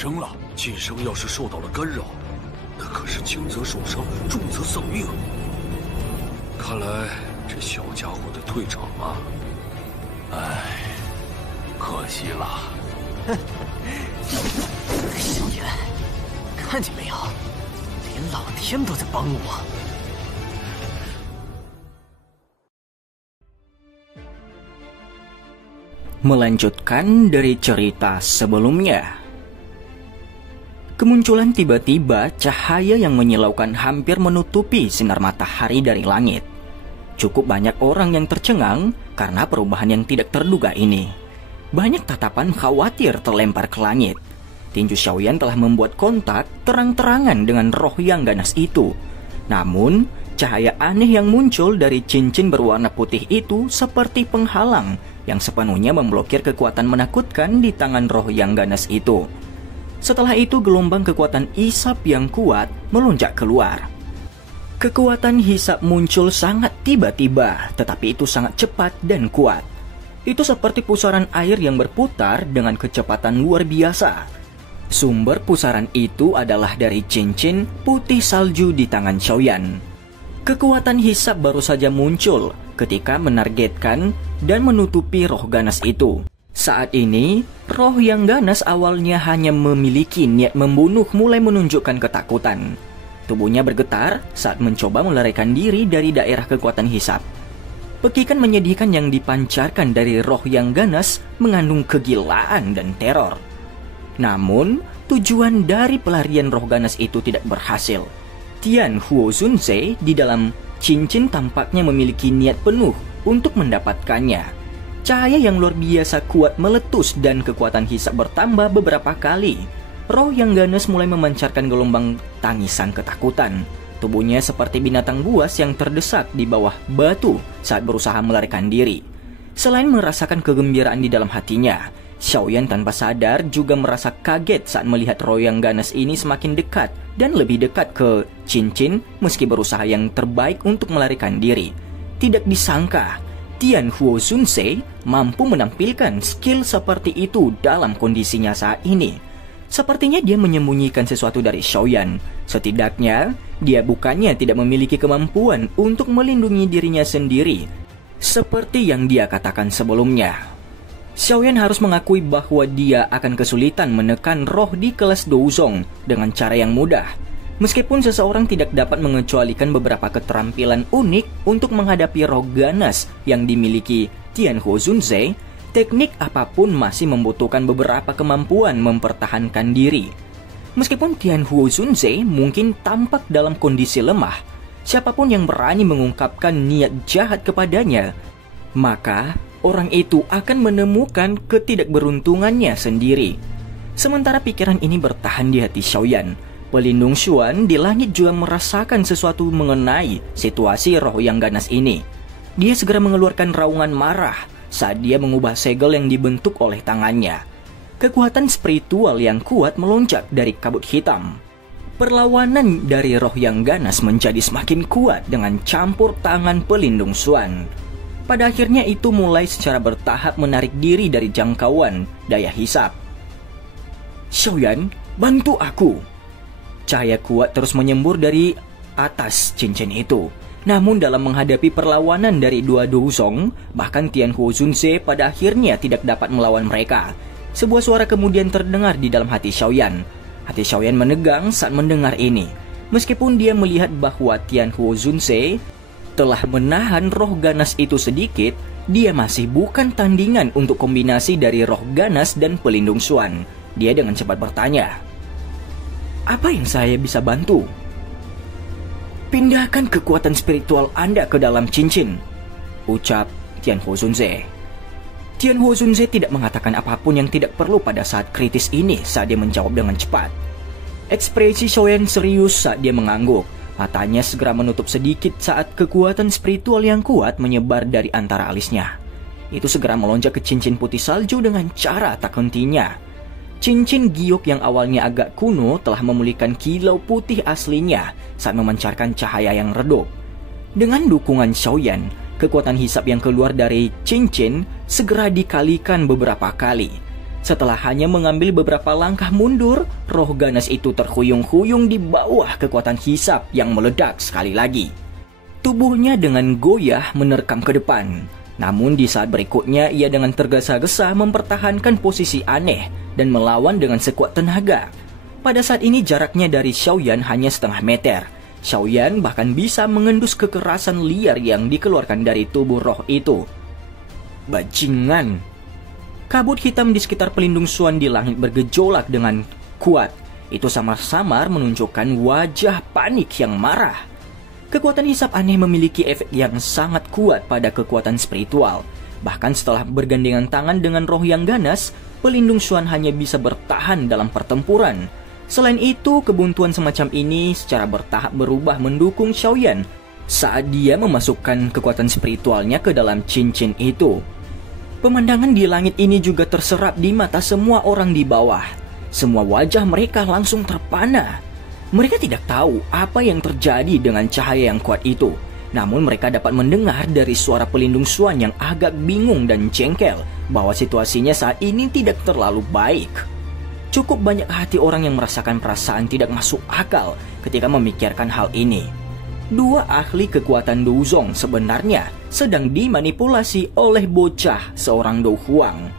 生了。晋升要是受到了干扰，那可是轻则受伤，重则丧命。看来这小家伙得退场啊！唉，可惜了。哼，萧炎，看见没有，连老天都在帮我。Melanjutkan dari cerita sebelumnya. Kemunculan tiba-tiba cahaya yang menyilaukan hampir menutupi sinar matahari dari langit. Cukup banyak orang yang tercengang karena perubahan yang tidak terduga ini. Banyak tatapan khawatir terlempar ke langit. Tinju Xiaoyan telah membuat kontak terang-terangan dengan roh yang ganas itu. Namun, cahaya aneh yang muncul dari cincin berwarna putih itu seperti penghalang yang sepenuhnya memblokir kekuatan menakutkan di tangan roh yang ganas itu. Setelah itu gelombang kekuatan hisap yang kuat melonjak keluar. Kekuatan hisap muncul sangat tiba-tiba, tetapi itu sangat cepat dan kuat. Itu seperti pusaran air yang berputar dengan kecepatan luar biasa. Sumber pusaran itu adalah dari cincin putih salju di tangan Xiaoyan. Kekuatan hisap baru saja muncul ketika menargetkan dan menutupi roh ganas itu. Saat ini, roh yang ganas awalnya hanya memiliki niat membunuh mulai menunjukkan ketakutan. Tubuhnya bergetar saat mencoba melarikan diri dari daerah kekuatan hisap. Pekikan menyedihkan yang dipancarkan dari roh yang ganas mengandung kegilaan dan teror. Namun, tujuan dari pelarian roh ganas itu tidak berhasil. Tian Huo Zunze di dalam cincin tampaknya memiliki niat penuh untuk mendapatkannya. Cahaya yang luar biasa kuat meletus dan kekuatan hisap bertambah beberapa kali. Roh yang ganas mulai memancarkan gelombang tangisan ketakutan. Tubuhnya seperti binatang buas yang terdesak di bawah batu saat berusaha melarikan diri. Selain merasakan kegembiraan di dalam hatinya, Xiaoyan tanpa sadar juga merasa kaget saat melihat roh yang ganas ini semakin dekat dan lebih dekat ke cincin meski berusaha yang terbaik untuk melarikan diri. Tidak disangka, Tian Huo Zunze mampu menampilkan skill seperti itu dalam kondisinya saat ini. Sepertinya dia menyembunyikan sesuatu dari Xiaoyan. Setidaknya, dia bukannya tidak memiliki kemampuan untuk melindungi dirinya sendiri, seperti yang dia katakan sebelumnya. Xiaoyan harus mengakui bahwa dia akan kesulitan menekan roh di kelas Douzong dengan cara yang mudah. Meskipun seseorang tidak dapat mengecualikan beberapa keterampilan unik untuk menghadapi roh ganas yang dimiliki Tian Huo Zunze, teknik apapun masih membutuhkan beberapa kemampuan mempertahankan diri. Meskipun Tian Huo Zunze mungkin tampak dalam kondisi lemah, siapapun yang berani mengungkapkan niat jahat kepadanya, maka orang itu akan menemukan ketidakberuntungannya sendiri. Sementara pikiran ini bertahan di hati Xiaoyan, pelindung Xuan di langit juga merasakan sesuatu mengenai situasi roh yang ganas ini. Dia segera mengeluarkan raungan marah saat dia mengubah segel yang dibentuk oleh tangannya. Kekuatan spiritual yang kuat melonjak dari kabut hitam. Perlawanan dari roh yang ganas menjadi semakin kuat dengan campur tangan pelindung Xuan. Pada akhirnya itu mulai secara bertahap menarik diri dari jangkauan daya hisap. Xiaoyan, bantu aku! Cahaya kuat terus menyembur dari atas cincin itu. Namun dalam menghadapi perlawanan dari dua Douzong, bahkan Tian Huo Zunze pada akhirnya tidak dapat melawan mereka. Sebuah suara kemudian terdengar di dalam hati Xiaoyan. Hati Xiaoyan menegang saat mendengar ini. Meskipun dia melihat bahwa Tian Huo Zunze telah menahan roh ganas itu sedikit, dia masih bukan tandingan untuk kombinasi dari roh ganas dan pelindung Xuan. Dia dengan cepat bertanya, "Apa yang saya bisa bantu?" "Pindahkan kekuatan spiritual Anda ke dalam cincin," ucap Tian Huo Zunze. Tian Huo Zunze tidak mengatakan apapun yang tidak perlu pada saat kritis ini saat dia menjawab dengan cepat. Ekspresi Xiaoyan serius saat dia mengangguk. Matanya segera menutup sedikit saat kekuatan spiritual yang kuat menyebar dari antara alisnya. Itu segera melonjak ke cincin putih salju dengan cara tak hentinya. Cincin giok yang awalnya agak kuno telah memulihkan kilau putih aslinya saat memancarkan cahaya yang redup. Dengan dukungan Xiaoyan, kekuatan hisap yang keluar dari cincin segera dikalikan beberapa kali. Setelah hanya mengambil beberapa langkah mundur, roh ganas itu terhuyung-huyung di bawah kekuatan hisap yang meledak sekali lagi. Tubuhnya dengan goyah menerkam ke depan. Namun di saat berikutnya ia dengan tergesa-gesa mempertahankan posisi aneh dan melawan dengan sekuat tenaga. Pada saat ini jaraknya dari Xiaoyan hanya setengah meter. Xiaoyan bahkan bisa mengendus kekerasan liar yang dikeluarkan dari tubuh roh itu. Bajingan! Kabut hitam di sekitar pelindung Xuan di langit bergejolak dengan kuat. Itu samar-samar menunjukkan wajah panik yang marah. Kekuatan hisap aneh memiliki efek yang sangat kuat pada kekuatan spiritual. Bahkan setelah bergandengan tangan dengan roh yang ganas, pelindung Xuan hanya bisa bertahan dalam pertempuran. Selain itu, kebuntuan semacam ini secara bertahap berubah mendukung Xiaoyan saat dia memasukkan kekuatan spiritualnya ke dalam cincin itu. Pemandangan di langit ini juga terserap di mata semua orang di bawah. Semua wajah mereka langsung terpana. Mereka tidak tahu apa yang terjadi dengan cahaya yang kuat itu. Namun mereka dapat mendengar dari suara pelindung Xuan yang agak bingung dan jengkel bahwa situasinya saat ini tidak terlalu baik. Cukup banyak hati orang yang merasakan perasaan tidak masuk akal ketika memikirkan hal ini. Dua ahli kekuatan Douzong sebenarnya sedang dimanipulasi oleh bocah seorang Dou Huang.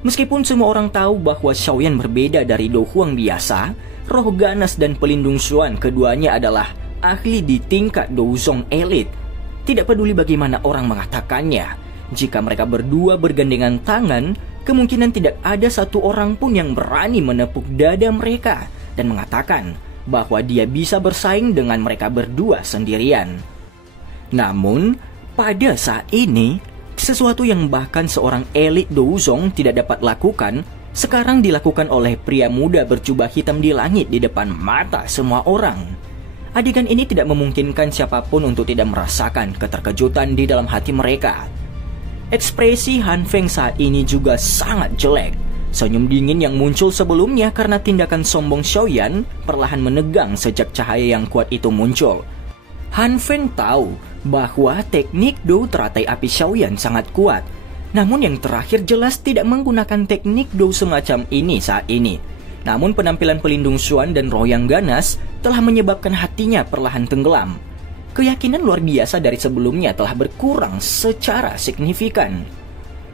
Meskipun semua orang tahu bahwa Xiaoyan berbeda dari Dou Huang biasa, roh ganas dan pelindung Xuan keduanya adalah ahli di tingkat Douzong Elite. Tidak peduli bagaimana orang mengatakannya, jika mereka berdua bergandengan tangan, kemungkinan tidak ada satu orang pun yang berani menepuk dada mereka dan mengatakan bahwa dia bisa bersaing dengan mereka berdua sendirian. Namun, pada saat ini, sesuatu yang bahkan seorang elit Douzong tidak dapat lakukan, sekarang dilakukan oleh pria muda berjubah hitam di langit di depan mata semua orang. Adegan ini tidak memungkinkan siapapun untuk tidak merasakan keterkejutan di dalam hati mereka. Ekspresi Han Feng saat ini juga sangat jelek. Senyum dingin yang muncul sebelumnya karena tindakan sombong Xiaoyan perlahan menegang sejak cahaya yang kuat itu muncul. Han Feng tahu bahwa teknik Dou teratai api Xiaoyan sangat kuat. Namun yang terakhir jelas tidak menggunakan teknik Dou semacam ini saat ini. Namun penampilan pelindung Xuan dan roh yang ganas telah menyebabkan hatinya perlahan tenggelam. Keyakinan luar biasa dari sebelumnya telah berkurang secara signifikan.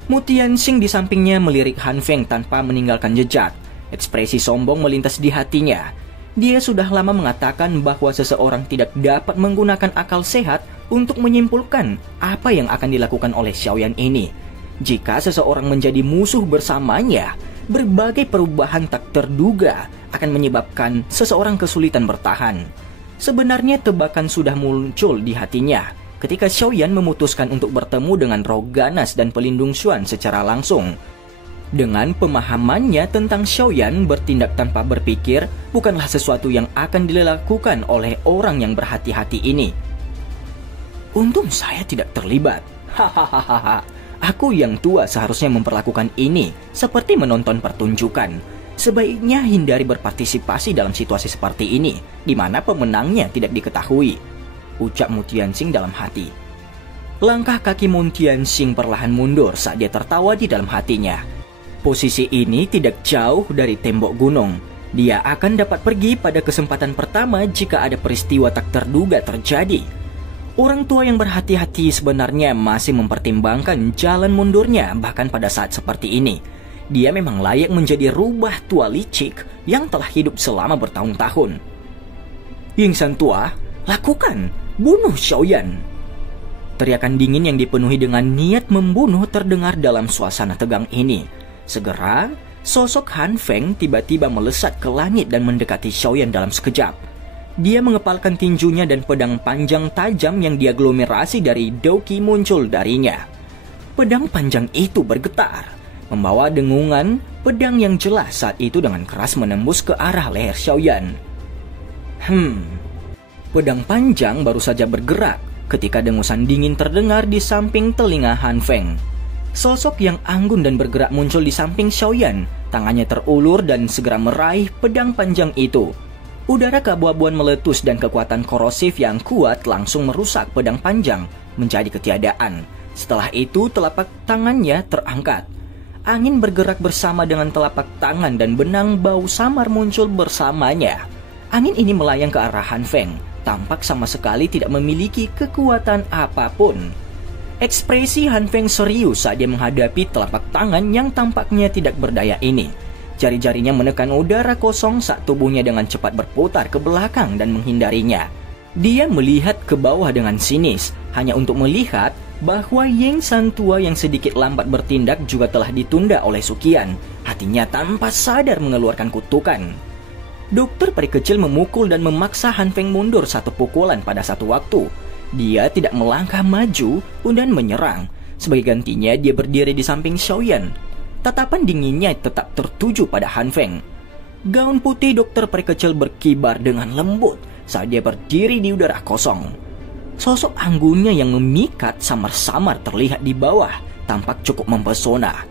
Mu Tianxing di sampingnya melirik Han Feng tanpa meninggalkan jejak. Ekspresi sombong melintas di hatinya. Dia sudah lama mengatakan bahwa seseorang tidak dapat menggunakan akal sehat untuk menyimpulkan apa yang akan dilakukan oleh Xiaoyan ini. Jika seseorang menjadi musuh bersamanya, berbagai perubahan tak terduga akan menyebabkan seseorang kesulitan bertahan. Sebenarnya tebakan sudah muncul di hatinya ketika Xiaoyan memutuskan untuk bertemu dengan roh ganas dan pelindung Xuan secara langsung. Dengan pemahamannya tentang Xiaoyan bertindak tanpa berpikir bukanlah sesuatu yang akan dilakukan oleh orang yang berhati-hati ini. Untung saya tidak terlibat. Hahaha. Aku yang tua seharusnya memperlakukan ini seperti menonton pertunjukan. Sebaiknya hindari berpartisipasi dalam situasi seperti ini, di mana pemenangnya tidak diketahui, ucap Mu Tianxing dalam hati. Langkah kaki Mu Tianxing perlahan mundur saat dia tertawa di dalam hatinya. Posisi ini tidak jauh dari tembok gunung. Dia akan dapat pergi pada kesempatan pertama jika ada peristiwa tak terduga terjadi. Orang tua yang berhati-hati sebenarnya masih mempertimbangkan jalan mundurnya bahkan pada saat seperti ini. Dia memang layak menjadi rubah tua licik yang telah hidup selama bertahun-tahun. Yingsan tua, lakukan, bunuh Xiaoyan. Teriakan dingin yang dipenuhi dengan niat membunuh terdengar dalam suasana tegang ini. Segera, sosok Han Feng tiba-tiba melesat ke langit dan mendekati Xiaoyan dalam sekejap. Dia mengepalkan tinjunya dan pedang panjang tajam yang diaglomerasi dari Douqi muncul darinya. Pedang panjang itu bergetar, membawa dengungan pedang yang jelas saat itu dengan keras menembus ke arah leher Xiaoyan. Pedang panjang baru saja bergerak ketika dengusan dingin terdengar di samping telinga Han Feng. Sosok yang anggun dan bergerak muncul di samping Xiaoyan. Tangannya terulur dan segera meraih pedang panjang itu. Udara keabu-abuan meletus dan kekuatan korosif yang kuat langsung merusak pedang panjang menjadi ketiadaan. Setelah itu telapak tangannya terangkat. Angin bergerak bersama dengan telapak tangan dan benang bau samar muncul bersamanya. Angin ini melayang ke arah Han Feng, tampak sama sekali tidak memiliki kekuatan apapun. Ekspresi Han Feng serius saat dia menghadapi telapak tangan yang tampaknya tidak berdaya ini. Jari-jarinya menekan udara kosong saat tubuhnya dengan cepat berputar ke belakang dan menghindarinya. Dia melihat ke bawah dengan sinis, hanya untuk melihat bahwa Ying San tua yang sedikit lambat bertindak juga telah ditunda oleh Suqian. Hatinya tanpa sadar mengeluarkan kutukan. Dokter peri kecil memukul dan memaksa Han Feng mundur satu pukulan pada satu waktu. Dia tidak melangkah maju dan menyerang. Sebagai gantinya, dia berdiri di samping Xiaoyan. Tatapan dinginnya tetap tertuju pada Han Feng. Gaun putih dokter peri kecil berkibar dengan lembut saat dia berdiri di udara kosong. Sosok anggunnya yang memikat samar-samar terlihat di bawah, tampak cukup mempesona.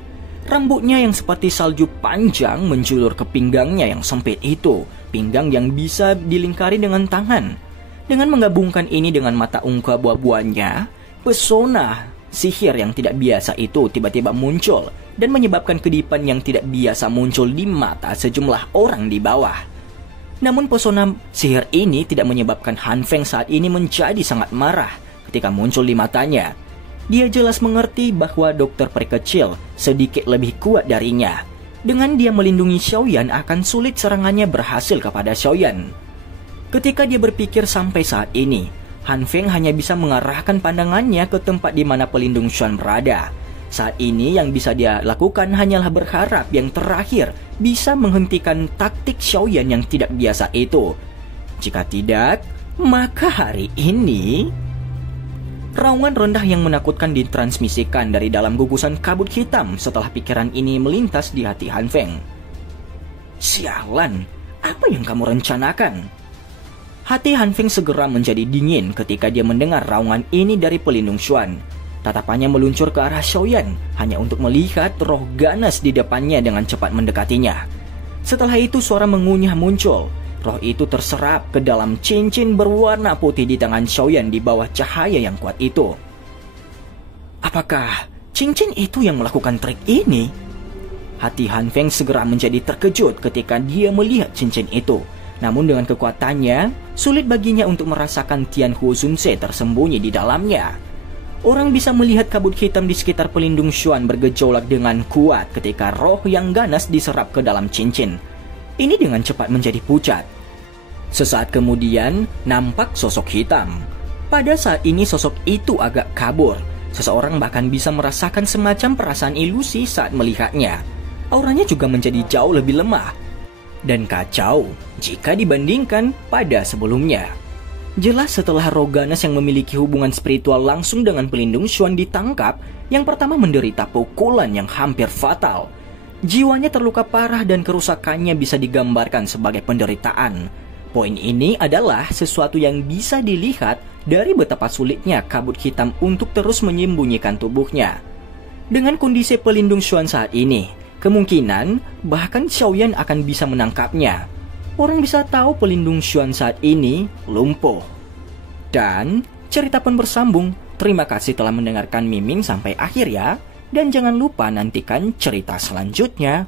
Rambutnya yang seperti salju panjang menjulur ke pinggangnya yang sempit itu, pinggang yang bisa dilingkari dengan tangan. Dengan menggabungkan ini dengan mata ungu buah-buahnya, pesona sihir yang tidak biasa itu tiba-tiba muncul dan menyebabkan kedipan yang tidak biasa muncul di mata sejumlah orang di bawah. Namun pesona sihir ini tidak menyebabkan Han Feng saat ini menjadi sangat marah ketika muncul di matanya. Dia jelas mengerti bahwa dokter peri kecil sedikit lebih kuat darinya. Dengan dia melindungi Xiaoyan akan sulit serangannya berhasil kepada Xiaoyan. Ketika dia berpikir sampai saat ini, Han Feng hanya bisa mengarahkan pandangannya ke tempat di mana pelindung Xuan berada. Saat ini yang bisa dia lakukan hanyalah berharap yang terakhir bisa menghentikan taktik Xiaoyan yang tidak biasa itu. Jika tidak, maka hari ini raungan rendah yang menakutkan ditransmisikan dari dalam gugusan kabut hitam setelah pikiran ini melintas di hati Han Feng. Sialan, apa yang kamu rencanakan? Hati Han Feng segera menjadi dingin ketika dia mendengar raungan ini dari pelindung Xuan. Tatapannya meluncur ke arah Xiaoyan hanya untuk melihat roh ganas di depannya dengan cepat mendekatinya. Setelah itu suara mengunyah muncul. Roh itu terserap ke dalam cincin berwarna putih di tangan Xiaoyan di bawah cahaya yang kuat itu. Apakah cincin itu yang melakukan trik ini? Hati Han Feng segera menjadi terkejut ketika dia melihat cincin itu. Namun dengan kekuatannya, sulit baginya untuk merasakan Tian Hu Sun Se tersembunyi di dalamnya. Orang bisa melihat kabut hitam di sekitar pelindung Xuan bergejolak dengan kuat ketika roh yang ganas diserap ke dalam cincin. Ini dengan cepat menjadi pucat. Sesaat kemudian, nampak sosok hitam. Pada saat ini sosok itu agak kabur. Seseorang bahkan bisa merasakan semacam perasaan ilusi saat melihatnya. Auranya juga menjadi jauh lebih lemah dan kacau jika dibandingkan pada sebelumnya. Jelas setelah roh ganas yang memiliki hubungan spiritual langsung dengan pelindung Xuan ditangkap, yang pertama menderita pukulan yang hampir fatal. Jiwanya terluka parah dan kerusakannya bisa digambarkan sebagai penderitaan. Poin ini adalah sesuatu yang bisa dilihat dari betapa sulitnya kabut hitam untuk terus menyembunyikan tubuhnya. Dengan kondisi pelindung Xuan saat ini, kemungkinan bahkan Xiaoyan akan bisa menangkapnya. Orang bisa tahu pelindung Xuan saat ini lumpuh. Dan cerita pun bersambung. Terima kasih telah mendengarkan Miming sampai akhir ya. Dan jangan lupa nantikan cerita selanjutnya.